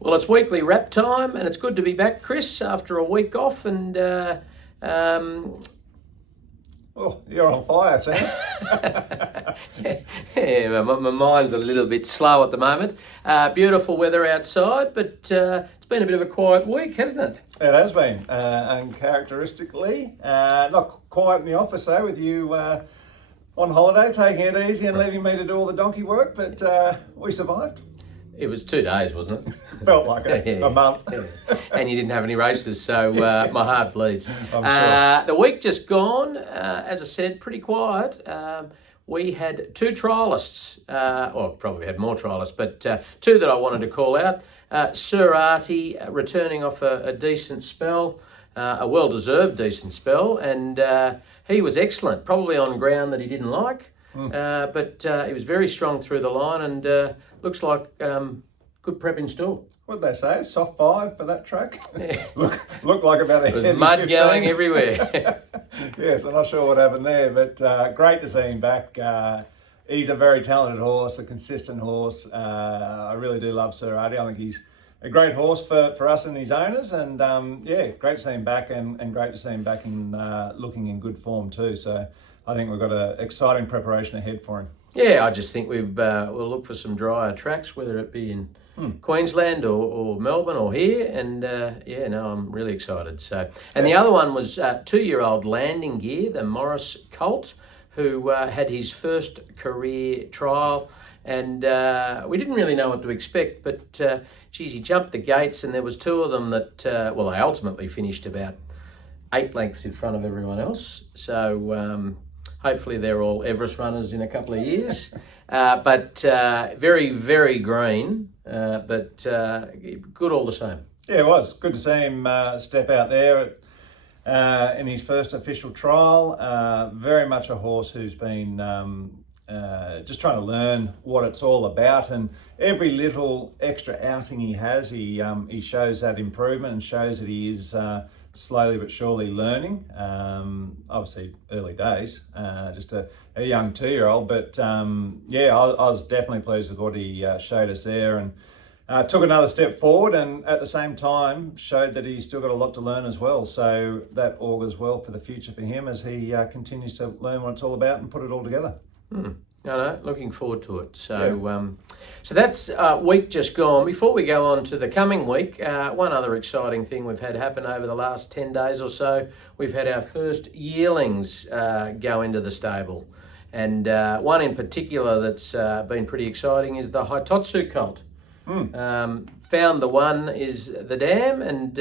Well, it's weekly wrap time, and it's good to be back, Chris, after a week off. And Oh, you're on fire, Sam. yeah, my mind's a little bit slow at the moment. Beautiful weather outside, but it's been a bit of a quiet week, hasn't it? It has been, uncharacteristically. Not quiet in the office, though, with you on holiday, taking it easy and leaving me to do all the donkey work, but we survived. It was 2 days, wasn't it? Felt like it, a month. And you didn't have any races, so my heart bleeds. I'm sure. The week just gone, as I said, pretty quiet. We had 2 triallists, or probably had more triallists, but 2 that I wanted to call out. Sir Artie returning off a decent spell, a well-deserved decent spell, and he was excellent, probably on ground that he didn't like. But he was very strong through the line and looks like good prep in store. What did they say? Soft 5 for that track? Yeah. Looked like about a heavy Mud 15. going everywhere. Yes, I'm not sure what happened there, but great to see him back. He's a very talented horse, a consistent horse. I really do love Sir Artie. I think he's a great horse for us and his owners, and great to see him back, and great to see him back in looking in good form too. So I think we've got an exciting preparation ahead for him. Yeah, I just think we'll look for some drier tracks, whether it be in Queensland or Melbourne or here, and I'm really excited. So, and the other one was 2-year-old Landing Gear, the Morris Colt, who had his first career trial, and we didn't really know what to expect, but he jumped the gates, and there was 2 of them that they ultimately finished about 8 lengths in front of everyone else. So. Hopefully they're all Everest runners in a couple of years. But very, very green, but good all the same. Yeah, it was. Good to see him step out there in his first official trial. Very much a horse who's been just trying to learn what it's all about. And every little extra outing he has, he shows that improvement and shows that he is... slowly but surely learning. Obviously early days, just a young 2-year-old, but I was definitely pleased with what he showed us there, and took another step forward, and at the same time showed that he's still got a lot to learn as well. So that augurs well for the future for him as he continues to learn what it's all about and put it all together. Looking forward to it. So, so that's week just gone. Before we go on to the coming week, one other exciting thing we've had happen over the last 10 days or so, we've had our first yearlings go into the stable. And one in particular that's been pretty exciting is the Hitotsu Colt. Found the one is the dam, and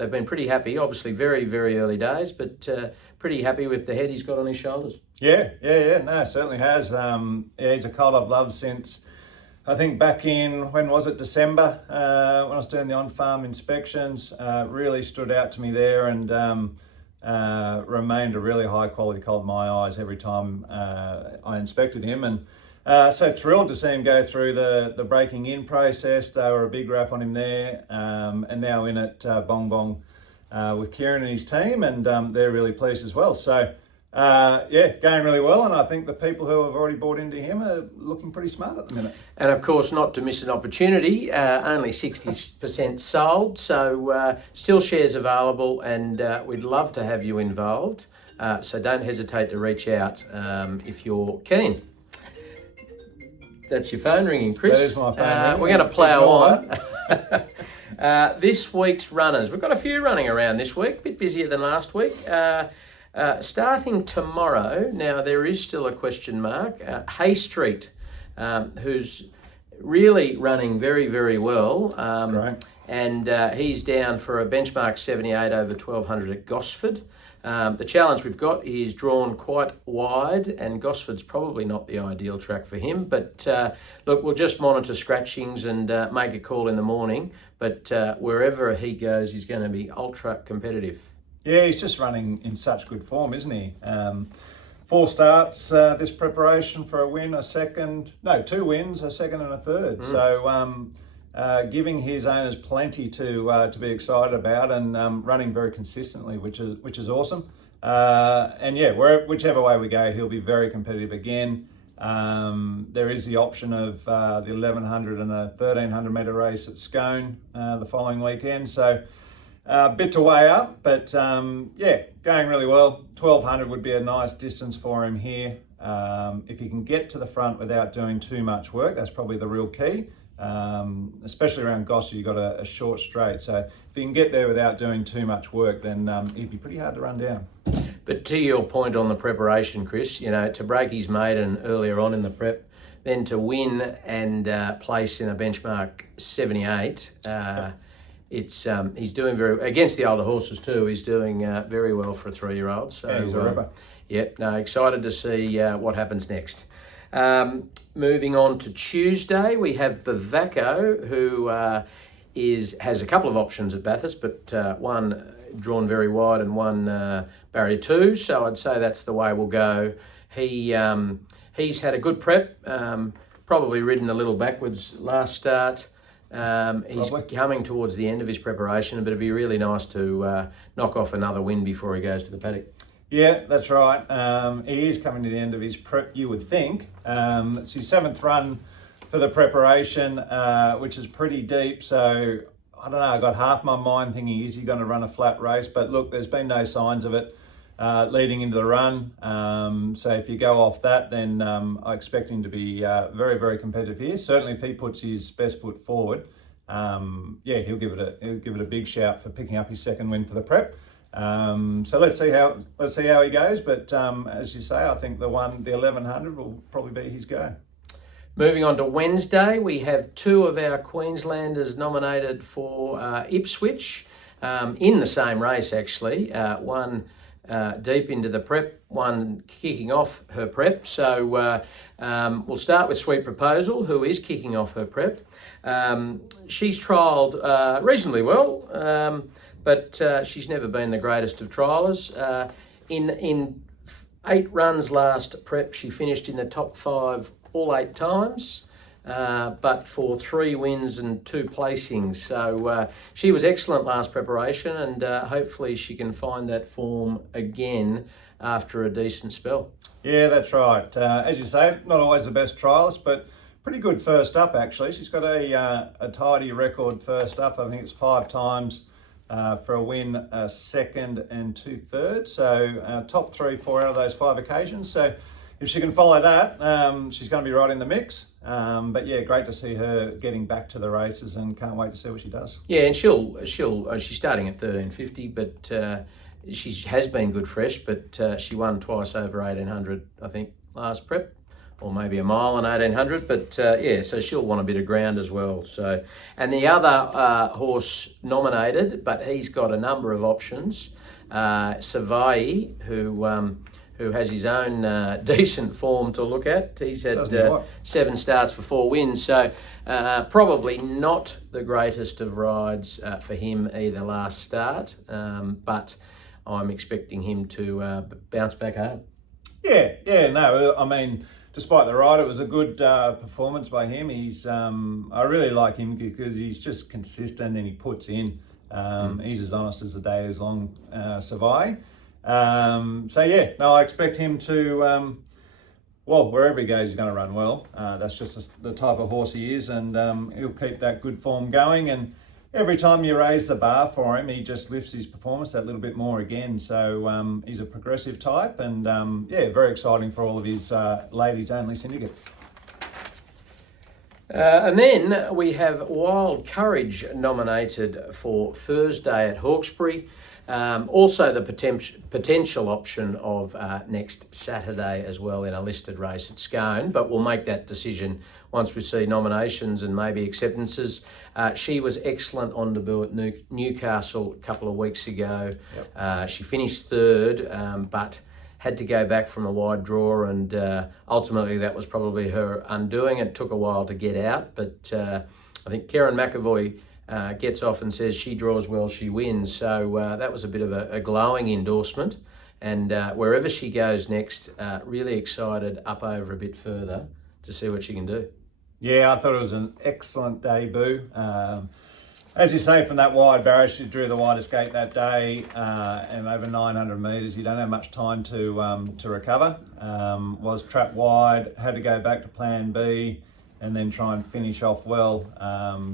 they've been pretty happy. Obviously, very, very early days, but pretty happy with the head he's got on his shoulders. Yeah. No, it certainly has. He's a colt I've loved since, I think back in, when was it, December, when I was doing the on-farm inspections. Really stood out to me there, and remained a really high-quality colt in my eyes every time I inspected him. And so thrilled to see him go through the breaking in process. They were a big wrap on him there, and now in at Bong Bong with Kieran and his team, and they're really pleased as well. So going really well, and I think the people who have already bought into him are looking pretty smart at the minute. And of course, not to miss an opportunity, only 60% sold, so still shares available, and we'd love to have you involved. So don't hesitate to reach out if you're keen. That's your phone ringing, Chris. That is my phone ringing. We're going to plough on. This week's runners. We've got a few running around this week, a bit busier than last week. Starting tomorrow, now there is still a question mark, Hay Street, who's really running very, very well. Great. And he's down for a benchmark 78 over 1200 at Gosford. The challenge we've got is drawn quite wide, and Gosford's probably not the ideal track for him. But look, we'll just monitor scratchings and make a call in the morning. But wherever he goes, he's going to be ultra competitive. Yeah, he's just running in such good form, isn't he? 4 starts this preparation for a win, 2 wins, a second and a third. So giving his owners plenty to be excited about, and running very consistently, which is awesome. Whichever way we go, he'll be very competitive again. There is the option of the 1100 and a 1300 metre race at Scone the following weekend. So a bit to weigh up, but yeah, going really well. 1200 would be a nice distance for him here. If he can get to the front without doing too much work, that's probably the real key. Especially around Gosser, you've got a short straight. So if he can get there without doing too much work, then he'd be pretty hard to run down. But to your point on the preparation, Chris, you know, to break his maiden earlier on in the prep, then to win and place in a benchmark 78, he's doing very against the older horses too. He's doing very well for a 3-year-old. So yeah, he's a ripper. Yep, no, excited to see what happens next. Moving on to Tuesday, we have Bavaco, who has a couple of options at Bathurst, but one drawn very wide and one barrier 2. So I'd say that's the way we'll go. He's had a good prep, probably ridden a little backwards last start. He's coming towards the end of his preparation, but it'd be really nice to knock off another win before he goes to the paddock. Yeah, that's right. He is coming to the end of his prep, you would think. It's his 7th run for the preparation, which is pretty deep. So, I don't know, I got half my mind thinking, is he going to run a flat race? But look, there's been no signs of it leading into the run. So if you go off that, then I expect him to be very, very competitive here. Certainly if he puts his best foot forward, yeah, he'll give it a big shout for picking up his 2nd win for the prep. So let's see how he goes. But as you say, I think the 1100 will probably be his go. Moving on to Wednesday, we have 2 of our Queenslanders nominated for Ipswich in the same race, actually. One deep into the prep, one kicking off her prep. So we'll start with Sweet Proposal, who is kicking off her prep. She's trialled reasonably well. But she's never been the greatest of triallers. In 8 runs last prep, she finished in the top 5 all 8 times, but for 3 wins and 2 placings. So she was excellent last preparation, and hopefully she can find that form again after a decent spell. Yeah, that's right. As you say, not always the best trialist, but pretty good first up, actually. She's got a tidy record first up. I think it's 5 times. For a win, a 2nd and 2 thirds. So top 3, 4 out of those 5 occasions. So if she can follow that, she's going to be right in the mix. But yeah, great to see her getting back to the races, and can't wait to see what she does. Yeah, and she's starting at 1350, but she has been good fresh. But she won twice over 1800, I think, last prep. Or maybe a mile on 1800, but yeah, so she'll want a bit of ground as well. So, and the other horse nominated, but he's got a number of options. Savai, who has his own decent form to look at. He's had 7 starts for 4 wins, so probably not the greatest of rides for him either last start, but I'm expecting him to bounce back hard. Yeah, no, I mean, despite the ride, it was a good performance by him. I really like him because he's just consistent and he puts in. He's as honest as the day is long, Savai. So yeah, no, I expect him to, wherever he goes, he's going to run well. That's just the type of horse he is, and he'll keep that good form going. And every time you raise the bar for him, he just lifts his performance that little bit more again. So he's a progressive type, and yeah, very exciting for all of his ladies only syndicate. And then we have Wild Courage nominated for Thursday at Hawkesbury. Also the potential option of next Saturday as well in a listed race at Scone, but we'll make that decision once we see nominations and maybe acceptances. She was excellent on debut at Newcastle a couple of weeks ago. Yep. She finished 3rd, but had to go back from a wide draw, and ultimately that was probably her undoing. It took a while to get out, but I think Karen McAvoy gets off and says she draws well, she wins. So that was a bit of a glowing endorsement. And wherever she goes next, really excited up over a bit further to see what she can do. Yeah, I thought it was an excellent debut. As you say, from that wide barrier, she drew the widest gate that day, and over 900 metres. You don't have much time to recover. Was trapped wide, had to go back to plan B, and then try and finish off well.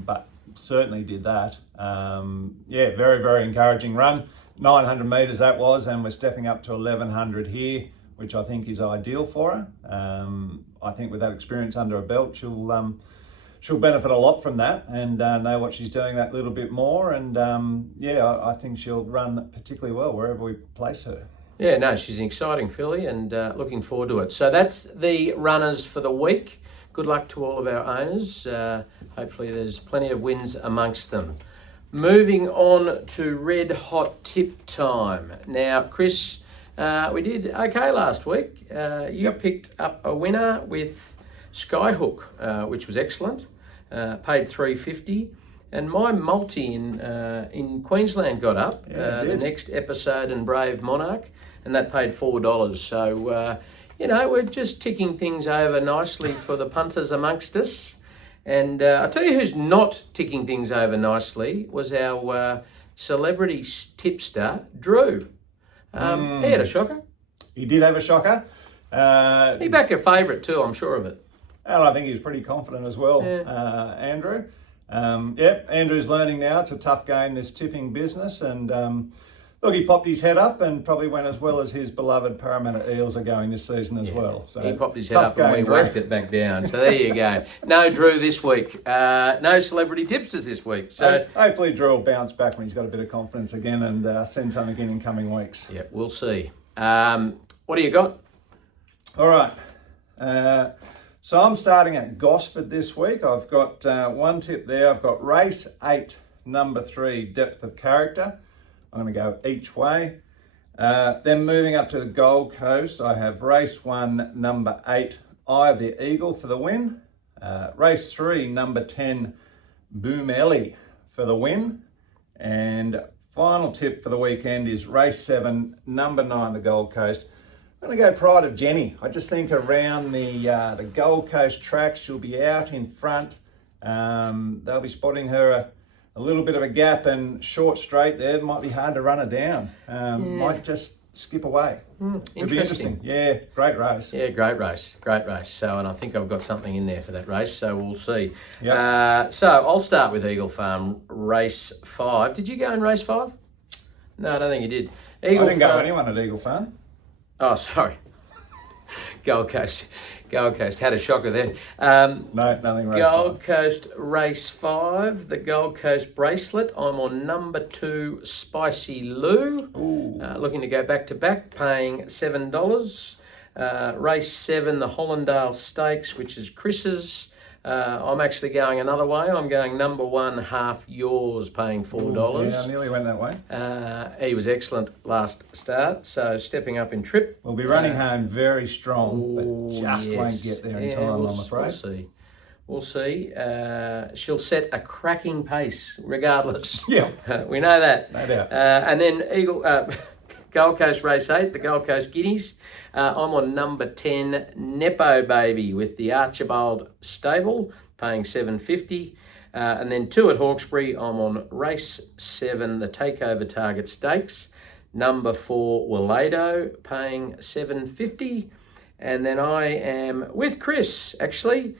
But certainly did that. Very, very encouraging run. 900 metres that was, and we're stepping up to 1100 here, which I think is ideal for her. I think with that experience under her belt, she'll benefit a lot from that and know what she's doing that little bit more. And I think she'll run particularly well wherever we place her. Yeah, no, she's an exciting filly and looking forward to it. So that's the runners for the week. Good luck to all of our owners. Hopefully there's plenty of wins amongst them. Moving on to red hot tip time. Now, Chris, we did okay last week. You picked up a winner with Skyhook, which was excellent. Paid $3.50, and my multi in Queensland got up the next episode in Brave Monarch, and that paid $4. So we're just ticking things over nicely for the punters amongst us. And I'll tell you who's not ticking things over nicely was our celebrity tipster, Drew. He had a shocker. He did have a shocker. He backed a favourite too, I'm sure of it. And I think he was pretty confident as well, Andrew. Andrew's learning now. It's a tough game, this tipping business. And look, he popped his head up and probably went as well as his beloved Parramatta Eels are going this season as well. So he popped his head up and we worked it back down. So there you go. No Drew this week. No celebrity tipsters this week. So hopefully Drew will bounce back when he's got a bit of confidence again and send something again in coming weeks. Yeah, we'll see. What do you got? All right. So I'm starting at Gosford this week. I've got one tip there. I've got race 8, number 3, Depth of Character. I'm going to go each way. Then moving up to the Gold Coast, I have race 1, number 8, Eye of the Eagle for the win. Race 3, number 10, Boom Ellie for the win. And final tip for the weekend is race 7, number 9, the Gold Coast. I'm going to go Pride of Jenny. I just think around the Gold Coast track, she'll be out in front. They'll be spotting her a little bit of a gap and short straight there. It might be hard to run her down. Might just skip away. It'll be interesting. Yeah, great race. Yeah, great race. So, and I think I've got something in there for that race, so we'll see. Yep. So I'll start with Eagle Farm, race 5. Did you go in race 5? No, I don't think you did. I didn't go anyone at Eagle Farm. Oh, sorry. Gold Coast had a shocker there. No, nothing race Gold 5. Coast race 5, the Gold Coast bracelet. I'm on number 2, Spicy Lou. Looking to go back to back, paying $7. Race 7, the Hollandale Stakes, which is Chris's. I'm actually going another way. I'm going number 1, Half Yours, paying $4. Yeah, I nearly went that way. He was excellent last start, so stepping up in trip. We'll be running home very strong, but just won't get there in time, I'm afraid. We'll see. She'll set a cracking pace, regardless. Yeah. We know that. No doubt. And then Gold Coast race 8, the Gold Coast Guineas. I'm on number 10, Nepo Baby, with the Archibald Stable, paying $7.50. And then 2 at Hawkesbury, I'm on race 7, the Takeover Target Stakes. Number 4, Walado, paying $7.50. And then I am with Chris, actually.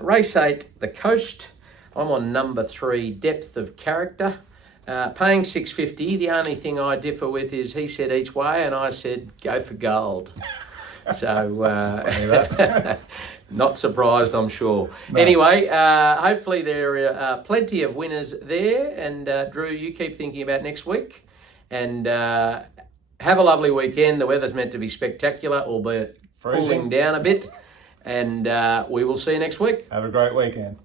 Race 8, the Coast. I'm on number 3, Depth of Character. Paying $6.50. The only thing I differ with is he said each way and I said go for gold. So not surprised, I'm sure. No. Anyway, hopefully there are plenty of winners there. And Drew, you keep thinking about next week. And have a lovely weekend. The weather's meant to be spectacular, albeit cooling down a bit. And we will see you next week. Have a great weekend.